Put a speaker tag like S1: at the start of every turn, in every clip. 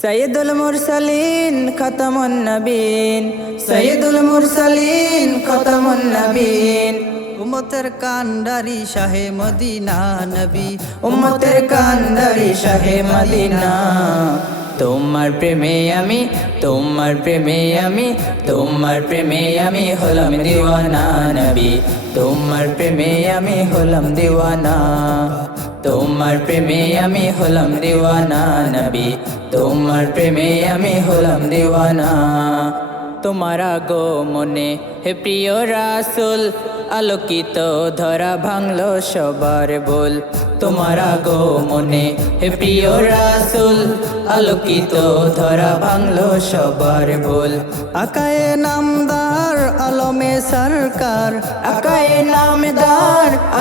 S1: সৈদুল মুরসালিন খতমুন নবীন
S2: সৈয়দুল মুরসালিন খতম নবীন
S3: উম্মতের কান্ডারি শাহে মদিনা নবী
S4: উম্মতের কান্ডারি শাহে মদিনা
S5: তোমার প্রেমে আমি তোমার প্রেমে আমি তোমার প্রেমে আমি হলাম দিওয়ানা নবী তোমার প্রেমে আমি হলাম দিওয়ানা তোমার প্রেমে আমি হলাম দিওয়ানা নবী তোমার প্রেমে আমি হলাম দিওয়ানা
S6: তোমার গো মনে হে প্রিয় রাসুল আলোকিত ধরা ভাঙল সবার বল
S7: তোমার গো মনে হে প্রিয় রাসুল আলোকিত ধরা ভাঙল সবার বল
S8: আকায়ে নামদার আলমে সরকার
S9: আকায়ে নামদার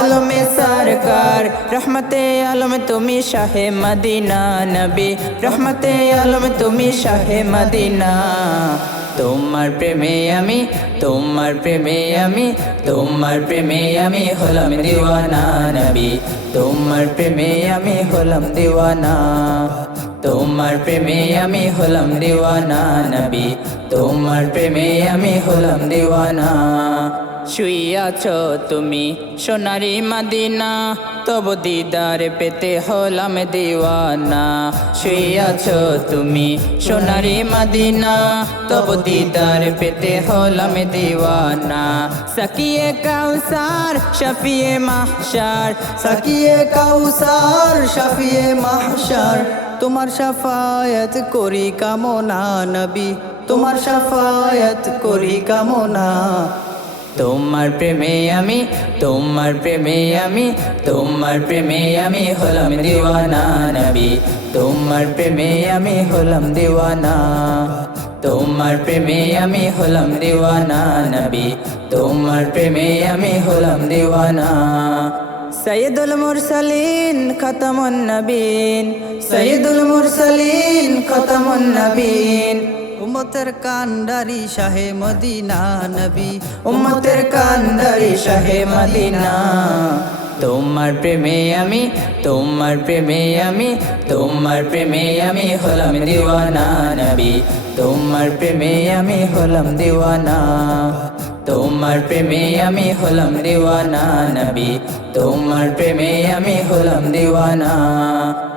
S9: আলমে সরকার রহমতে আলম তুমি শাহে মদিনা নবী রহমতে আলম তুমি শাহে মদিনা
S5: তোমার প্রেমে আমি তোমার প্রেমে আমি তোমার প্রেমে আমি হলাম দিওয়ানা নবী তোমার প্রেমে আমি হলাম দিওয়ানা তোমার প্রেমে আমি হলাম দিওয়ানা নবী তোমার প্রেমে আমি হলাম দিওয়ানা
S10: শুইয়াছ তুমি সোনারি মাদিনা তব দিদার পেতে হলাম দিওয়ানা শুইয়াছ তুমি সোনারি মাদিনা তব দিদার পেতে হলাম দিওয়ানা
S11: সাকিয়ে কাউসার শফিয়ে মাহসার সাকিয়ে কাউসার শফিয়ে মাহসার তোমার সাফায়াত করি কামনা নবী তোমার সাফায়াত করি কামনা
S5: তোমার প্রেমে আমি তোমার প্রেমে আমি তোমার প্রেমে আমি হলাম দিওয়ানা নবী তোমার প্রেমে আমি হলাম দিওয়ানা তোমার প্রেমে আমি হলাম দিওয়ানা নবী তোমার প্রেমে আমি হলাম দিওয়ানা
S1: সৈয়দুল মুরসালিন খতমুন নবীন
S2: সৈয়দুল মুরসালিন খতমুন নবীন
S3: উম্মতের কান্ডারি শাহে মদিনা নবী
S4: উম্মতের কান্ডারি শাহে মদিনা
S5: তোমার প্রেমে আমি তোমার প্রেমে আমি তোমার প্রেমে আমি হলাম দিওয়ানা নবী তোমার প্রেমে আমি হলাম দিওয়ানা তোমার প্রেমে আমি হলাম দিওয়ানা নবী তোমার প্রেমে আমি হলাম দিওয়ানা